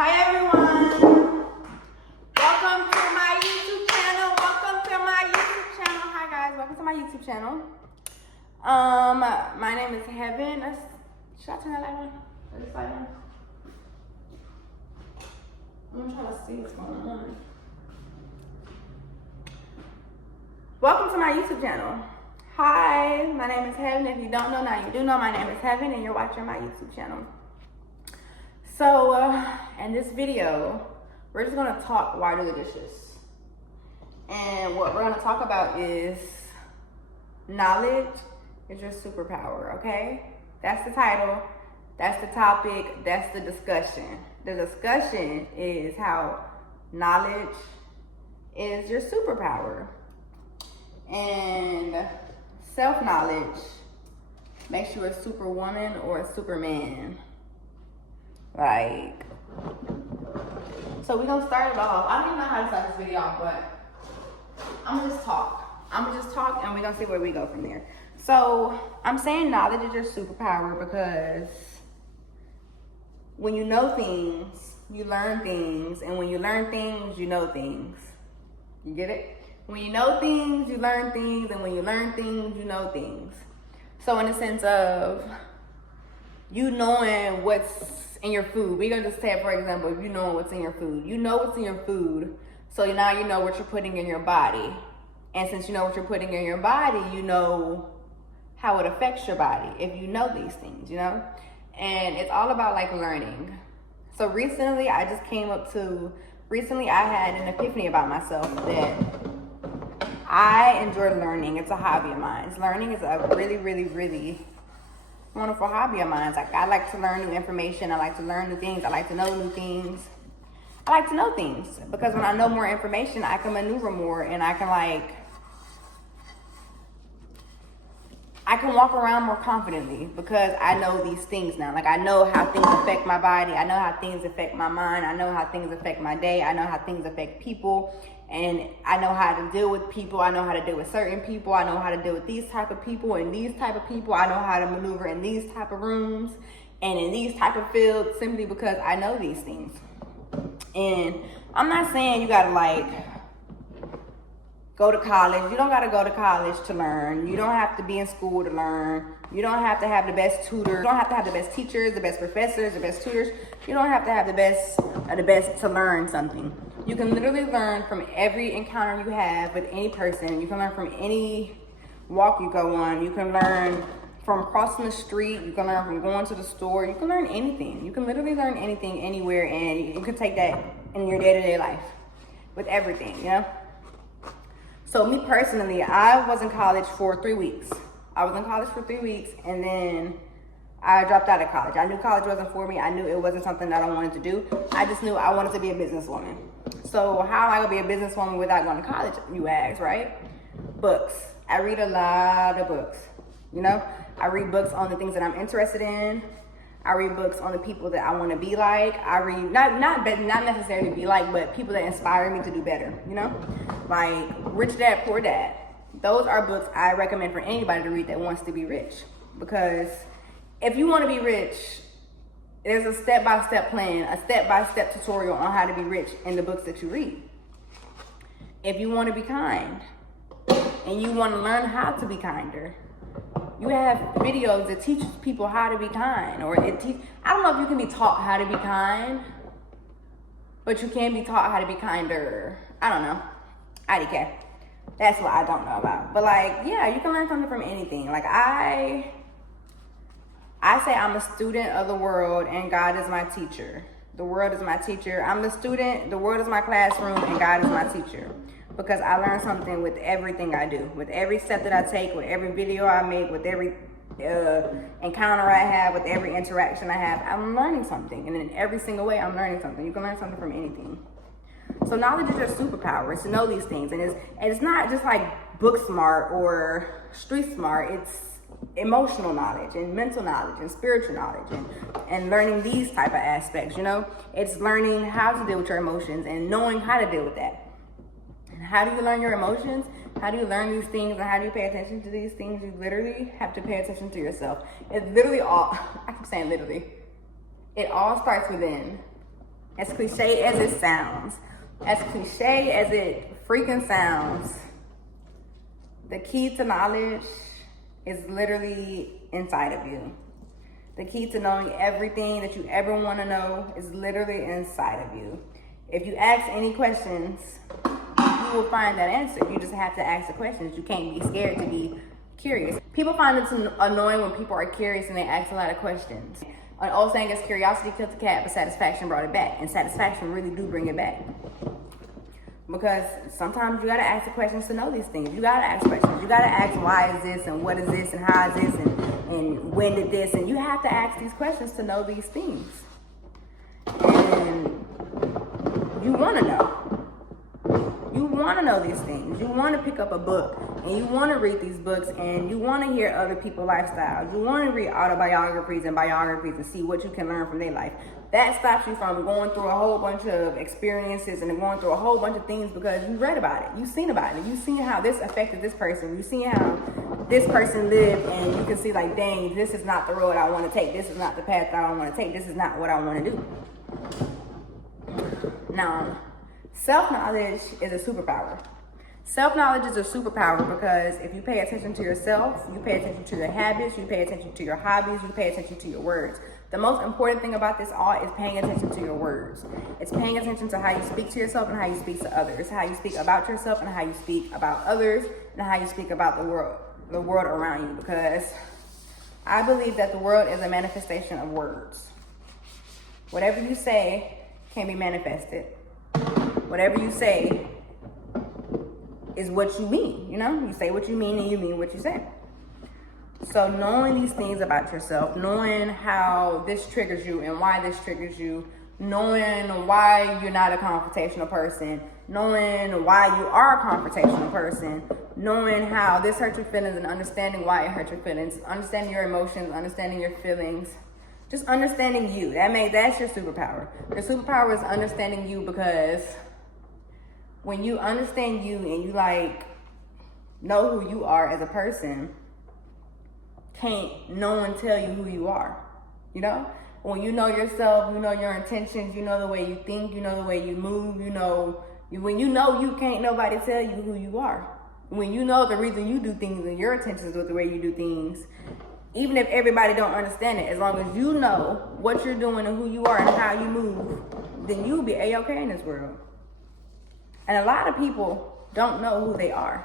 Hi everyone, welcome to my YouTube channel. Hi guys, welcome to my YouTube channel. My name is Heaven. Should I turn that light on? Is this light on? I'm trying to see what's going on. Welcome to my YouTube channel. Hi, my name is Heaven. If you don't know, now you do know. My name is Heaven and you're watching my YouTube channel. So, in this video, we're just gonna talk why do the dishes. And what we're gonna talk about is knowledge is your superpower, okay? That's the title, that's the topic, that's the discussion. The discussion is how knowledge is your superpower. And self-knowledge makes you a superwoman or a superman. So we're gonna start it off. I don't even know how to start this video off, but I'm gonna just talk and we're gonna see where we go from there. So I'm saying knowledge is your superpower because when you know things, you learn things, and when you learn things, you know things. You get it? When you know things, you learn things, and when you learn things, you know things. So in the sense of you knowing what's in your food. We're gonna just say, for example, if you know what's in your food. You know what's in your food, so now you know what you're putting in your body. And since you know what you're putting in your body, you know how it affects your body if you know these things, you know? And it's all about like learning. So recently I had an epiphany about myself that I enjoy learning. It's a hobby of mine. Learning is a really, really, really wonderful hobby of mine. Like I like to learn new information. I like to learn new things. I like to know new things. I like to know things because when I know more information, I can maneuver more and I can walk around more confidently because I know these things now. Like I know how things affect my body. I know how things affect my mind. I know how things affect my day. I know how things affect people. And I know how to deal with people. I know how to deal with certain people. I know how to deal with these type of people and these type of people. I know how to maneuver in these type of rooms and in these type of fields simply because I know these things. And I'm not saying you gotta like go to college. You don't gotta go to college to learn. You don't have to be in school to learn. You don't have to have the best tutors. You don't have to have the best teachers, the best professors, the best tutors. You don't have to have the best of the best to learn something. You can literally learn from every encounter you have with any person. You can learn from any walk you go on. You can learn from crossing the street. You can learn from going to the store. You can learn anything. You can literally learn anything anywhere, and you can take that in your day-to-day life with everything, you know? So me personally, I was in college for 3 weeks. And then I dropped out of college. I knew college wasn't for me. I knew it wasn't something that I wanted to do. I just knew I wanted to be a businesswoman. So how am I gonna be a businesswoman without going to college, you ask, right? Books. I read a lot of books, you know? I read books on the things that I'm interested in. I read books on the people that I want to be like. I read, not necessarily be like, but people that inspire me to do better, you know? Like Rich Dad, Poor Dad. Those are books I recommend for anybody to read that wants to be rich. Because if you want to be rich, there's a step-by-step plan, a step-by-step tutorial on how to be rich in the books that you read. If you want to be kind and you want to learn how to be kinder, you have videos that teach people how to be kind, or I don't know if you can be taught how to be kind, but you can be taught how to be kinder. I don't know. IDK. That's what I don't know about. But like, yeah, you can learn something from anything. Like I say I'm a student of the world and God is my teacher. The world is my teacher. I'm the student, the world is my classroom, and God is my teacher. Because I learn something with everything I do. With every step that I take, with every video I make, with every encounter I have, with every interaction I have, I'm learning something. And in every single way, I'm learning something. You can learn something from anything. So knowledge is your superpower. It's to know these things. And it's not just like book smart or street smart. It's emotional knowledge and mental knowledge and spiritual knowledge and learning these type of aspects, you know? It's learning how to deal with your emotions and knowing how to deal with that. And how do you learn your emotions? How do you learn these things and how do you pay attention to these things? You literally have to pay attention to yourself. It's literally all, I keep saying literally, it all starts within. As cliche as it sounds, as cliche as it freaking sounds, the key to knowledge is literally inside of you. The key to knowing everything that you ever want to know is literally inside of you. If you ask any questions, you will find that answer. You just have to ask the questions. You can't be scared to be curious. People find it annoying when people are curious and they ask a lot of questions. An old saying is curiosity killed the cat, but satisfaction brought it back. And satisfaction really do bring it back. Because sometimes you gotta ask the questions to know these things. You gotta ask questions. You gotta ask why is this and what is this and how is this and when did this, and you have to ask these questions to know these things. And you wanna know. You wanna know these things. You wanna pick up a book and you wanna read these books and you wanna hear other people's lifestyles. You wanna read autobiographies and biographies and see what you can learn from their life. That stops you from going through a whole bunch of experiences and going through a whole bunch of things because you read about it. You've seen about it. You've seen how this affected this person. You've seen how this person lived, and you can see like, dang, this is not the road I want to take. This is not the path that I want to take. This is not what I want to do. Now, self-knowledge is a superpower. Self-knowledge is a superpower because if you pay attention to yourself, you pay attention to your habits, you pay attention to your hobbies, you pay attention to your words. The most important thing about this all is paying attention to your words. It's paying attention to how you speak to yourself and how you speak to others, how you speak about yourself and how you speak about others, and how you speak about the world around you. Because I believe that the world is a manifestation of words. Whatever you say can be manifested. Whatever you say is what you mean, you know? You say what you mean and you mean what you say. So knowing these things about yourself, knowing how this triggers you and why this triggers you, knowing why you're not a confrontational person, knowing why you are a confrontational person, knowing how this hurts your feelings and understanding why it hurts your feelings, understanding your emotions, understanding your feelings, just understanding you. That's your superpower. Your superpower is understanding you, because when you understand you and you know who you are as a person, can't no one tell you who you are, you know? When you know yourself, you know your intentions, you know the way you think, you know the way you move, when you know you, can't nobody tell you who you are. When you know the reason you do things and your intentions with the way you do things, even if everybody don't understand it, as long as you know what you're doing and who you are and how you move, then you'll be A-okay in this world. And a lot of people don't know who they are.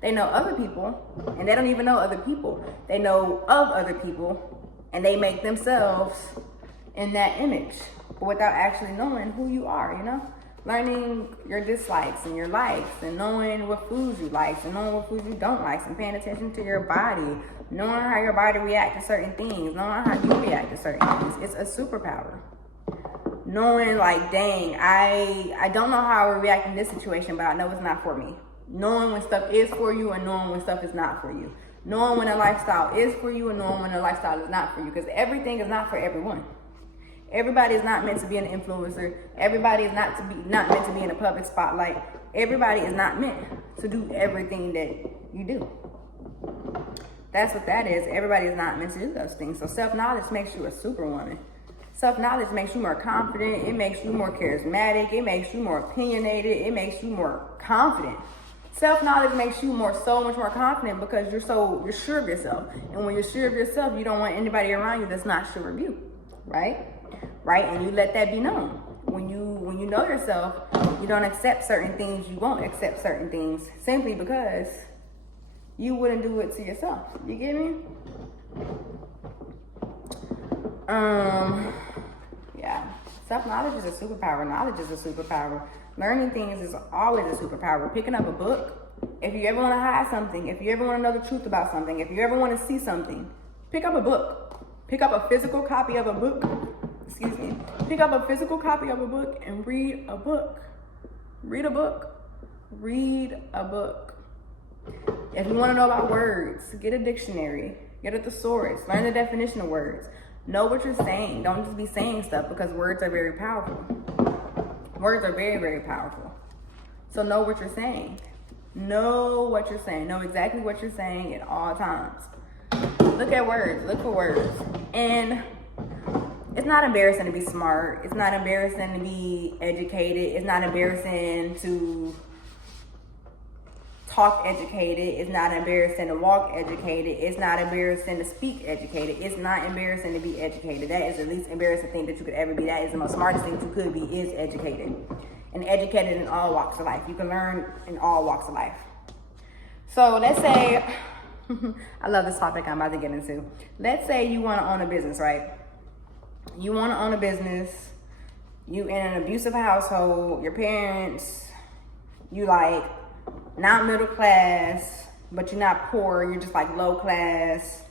They know other people, and they don't even know other people. They know of other people, and they make themselves in that image, but without actually knowing who you are, you know? Learning your dislikes and your likes, and knowing what foods you like, and knowing what foods you don't like, and paying attention to your body, knowing how your body reacts to certain things, knowing how you react to certain things. It's a superpower. Knowing dang, I don't know how I would react in this situation, but I know it's not for me. Knowing when stuff is for you and knowing when stuff is not for you. Knowing when a lifestyle is for you and knowing when a lifestyle is not for you. Because everything is not for everyone. Everybody is not meant to be an influencer. Everybody is not meant to be in a public spotlight. Everybody is not meant to do everything that you do. That's what that is. Everybody is not meant to do those things. So self-knowledge makes you a superwoman. Self-knowledge makes you more confident. It makes you more charismatic. It makes you more opinionated. It makes you more confident. Self-knowledge makes you so much more confident because you're sure of yourself. And when you're sure of yourself, you don't want anybody around you that's not sure of you, right? Right? And you let that be known. When you know yourself, you don't accept certain things. You won't accept certain things simply because you wouldn't do it to yourself. You get me? Yeah. Self-knowledge is a superpower. Knowledge is a superpower. Learning things is always a superpower. Picking up a book, if you ever want to hide something, if you ever want to know the truth about something, if you ever want to see something, pick up a book. Pick up a physical copy of a book. Excuse me. Pick up a physical copy of a book and read a book. Read a book. Read a book. If you want to know about words, get a dictionary. Get a thesaurus. Learn the definition of words. Know what you're saying. Don't just be saying stuff, because words are very powerful. Words are very, very powerful. So know what you're saying. Know what you're saying. Know exactly what you're saying at all times. Look at words. Look for words. And It's not embarrassing to be smart. It's not embarrassing to be educated. It's not embarrassing to talk educated. It's not embarrassing to walk educated. It's not embarrassing to speak educated. It's not embarrassing to be educated. That is the least embarrassing thing that you could ever be. That is the most smartest thing that you could be, is educated. And educated in all walks of life. You can learn in all walks of life. So let's say, I love this topic I'm about to get into. Let's say you want to own a business, right? You want to own a business. You in an abusive household. Your parents, you like not middle class, but you're not poor. You're just like low class.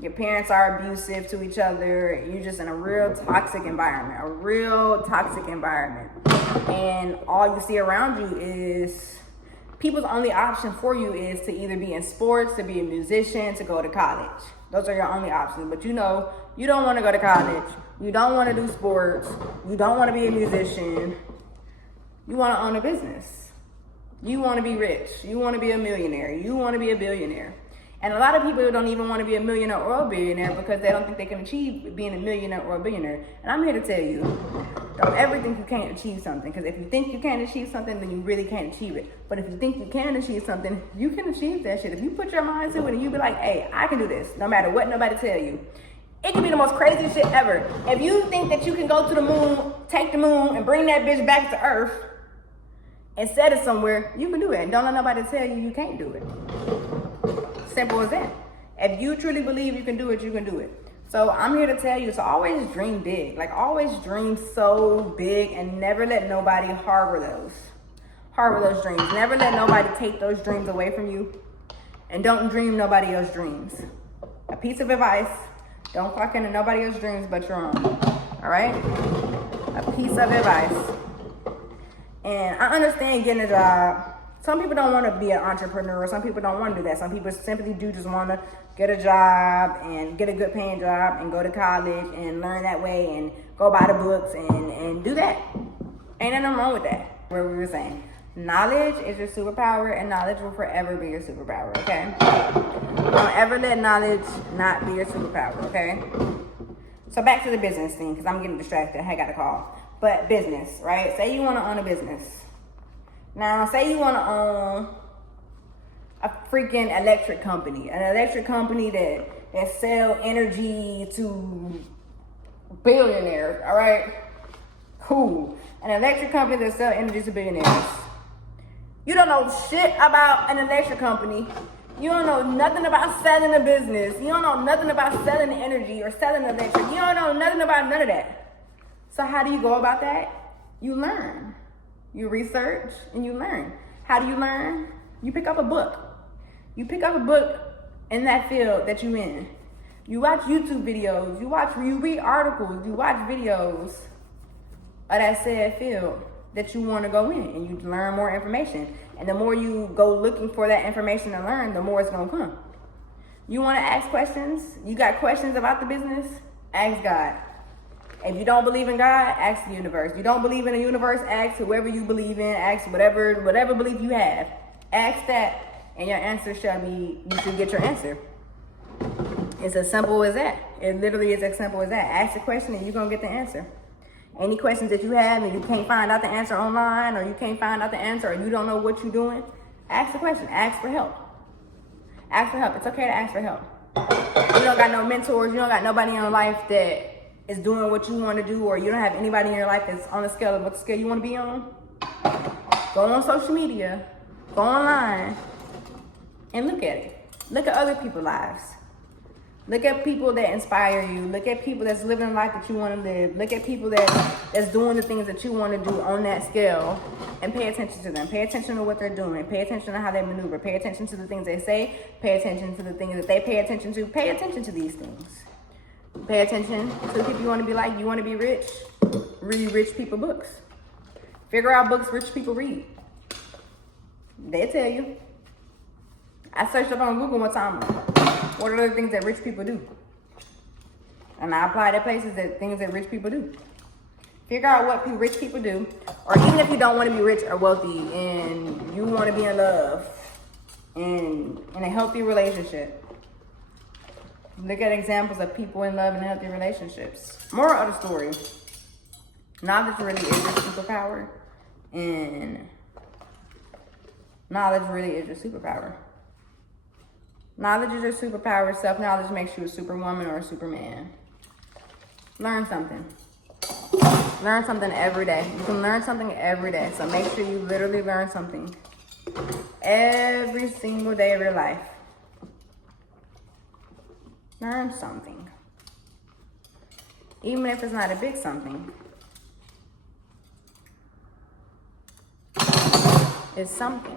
Your parents are abusive to each other. You're just in a real toxic environment, And all you see around you is people's only option for you is to either be in sports, to be a musician, to go to college. Those are your only options. But you know, you don't want to go to college. You don't want to do sports. You don't want to be a musician. You want to own a business. You want to be rich. You want to be a millionaire. You want to be a billionaire. And a lot of people don't even want to be a millionaire or a billionaire because they don't think they can achieve being a millionaire or a billionaire. And I'm here to tell you, don't ever think you can't achieve something. Because if you think you can't achieve something, then you really can't achieve it. But if you think you can achieve something, you can achieve that shit. If you put your mind to it and you be like, hey, I can do this, no matter what nobody tell you. It can be the most craziest shit ever. If you think that you can go to the moon, take the moon, and bring that bitch back to Earth, and set it somewhere, you can do it. And don't let nobody tell you you can't do it. Simple as that. If you truly believe you can do it, you can do it. So I'm here to tell you to always dream big. Like, always dream so big and never let nobody harbor those dreams. Never let nobody take those dreams away from you. And don't dream nobody else's dreams. A piece of advice, don't clock into nobody else's dreams but your own. All right? A piece of advice. And I understand getting a job. Some people don't want to be an entrepreneur. Some people don't want to do that. Some people simply do just want to get a job and get a good paying job and go to college and learn that way and go buy the books and do that. Ain't nothing wrong with that. Where we were saying, knowledge is your superpower and knowledge will forever be your superpower, okay? Don't ever let knowledge not be your superpower, okay? So back to the business thing, because I'm getting distracted. I got a call. But business, right? Say you want to own a business. Now, say you want to own a freaking electric company. An electric company that sell energy to billionaires, all right? Cool. An electric company that sell energy to billionaires. You don't know shit about an electric company. You don't know nothing about selling a business. You don't know nothing about selling energy or selling electric. You don't know nothing about none of that. So how do you go about that? You learn. You research and you learn. How do you learn? You pick up a book. You pick up a book in that field that you're in. You watch YouTube videos. You read articles. You watch videos of that said field that you want to go in, and you learn more information. And the more you go looking for that information to learn, the more it's going to come. You want to ask questions? You got questions about the business? Ask God. If you don't believe in God, ask the universe. You don't believe in the universe, ask whoever you believe in, ask whatever belief you have. Ask that, and your answer shall be, you should get your answer. It's as simple as that. It literally is as simple as that. Ask the question and you're going to get the answer. Any questions that you have and you can't find out the answer online, or you can't find out the answer, or you don't know what you're doing, ask the question. Ask for help. Ask for help. It's okay to ask for help. You don't got no mentors. You don't got nobody in your life that is doing what you want to do, or you don't have anybody in your life that's on the scale of what scale you want to be on. Go on social media, go online, and look at it. Look at other people's lives. Look at people that inspire you. Look at people that's living the life that you want to live. Look at people that's doing the things that you want to do on that scale, and pay attention to them. Pay attention to what they're doing. Pay attention to how they maneuver. Pay attention to the things they say. Pay attention to the things that they pay attention to. Pay attention to these things. Pay attention to the people you want to be like. You want to be rich? Read rich people books. Figure out books rich people read. They tell you. I searched up on Google one time, what are the things that rich people do? And I applied at places that things that rich people do. Figure out what rich people do. Or even if you don't want to be rich or wealthy and you want to be in love and in a healthy relationship, Look at examples of people in love and healthy relationships. Moral of the story. Knowledge really is your superpower. And knowledge really is your superpower. Knowledge is your superpower. Self-knowledge makes you a superwoman or a superman. Learn something. Learn something every day. You can learn something every day. So make sure you literally learn something every single day of your life. Learn something. Even if it's not a big something. It's something.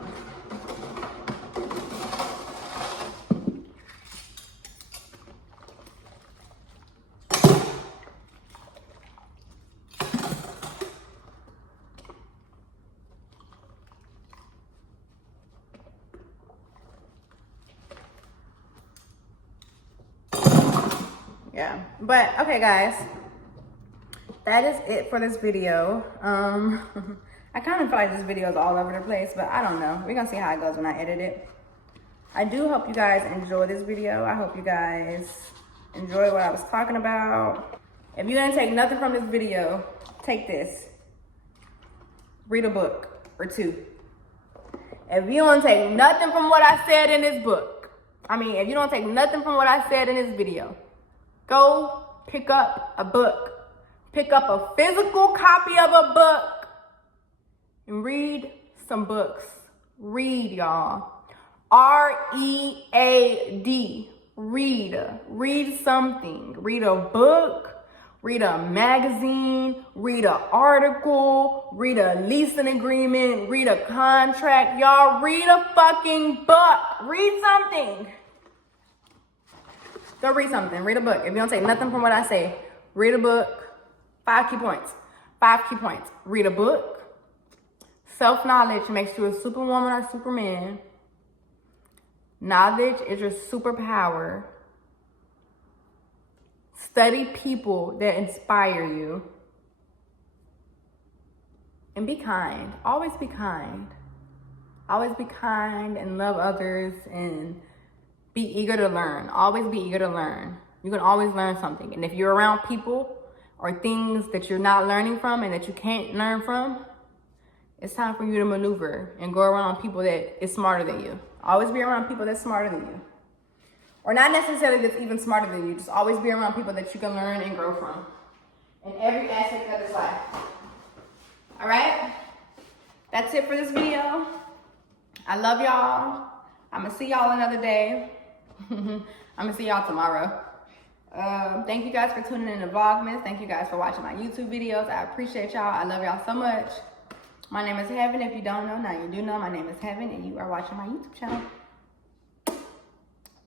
Yeah, but okay guys, that is it for this video. I kind of feel like this video is all over the place, but I don't know. We're gonna see how it goes when I edit it. I do hope you guys enjoy this video. I hope you guys enjoy what I was talking about. If you're gonna take nothing from this video, take this. Read a book or two. If you don't take nothing from what I said in this book, if you don't take nothing from what I said in this video, go pick up a book. Pick up a physical copy of a book and read some books. Read, y'all. R-E-A-D. Read. Read something. Read a book. Read a magazine. Read an article. Read a leasing agreement. Read a contract. Y'all, read a fucking book. Read something. Go read something. Read a book. If you don't take nothing from what I say, read a book. 5 key points. 5 key points. Read a book. Self-knowledge makes you a superwoman or superman. Knowledge is your superpower. Study people that inspire you. And be kind. Always be kind. Always be kind and love others and be eager to learn. Always be eager to learn. You can always learn something. And if you're around people or things that you're not learning from and that you can't learn from, it's time for you to maneuver and go around people that is smarter than you. Always be around people that's smarter than you. Or not necessarily that's even smarter than you. Just always be around people that you can learn and grow from in every aspect of this life. All right? That's it for this video. I love y'all. I'm going to see y'all another day. I'm going to see y'all tomorrow. Thank you guys for tuning in to Vlogmas. Thank you guys for watching my YouTube videos. I appreciate y'all. I love y'all so much. My name is Heaven. If you don't know, now you do know. My name is Heaven, and you are watching my YouTube channel.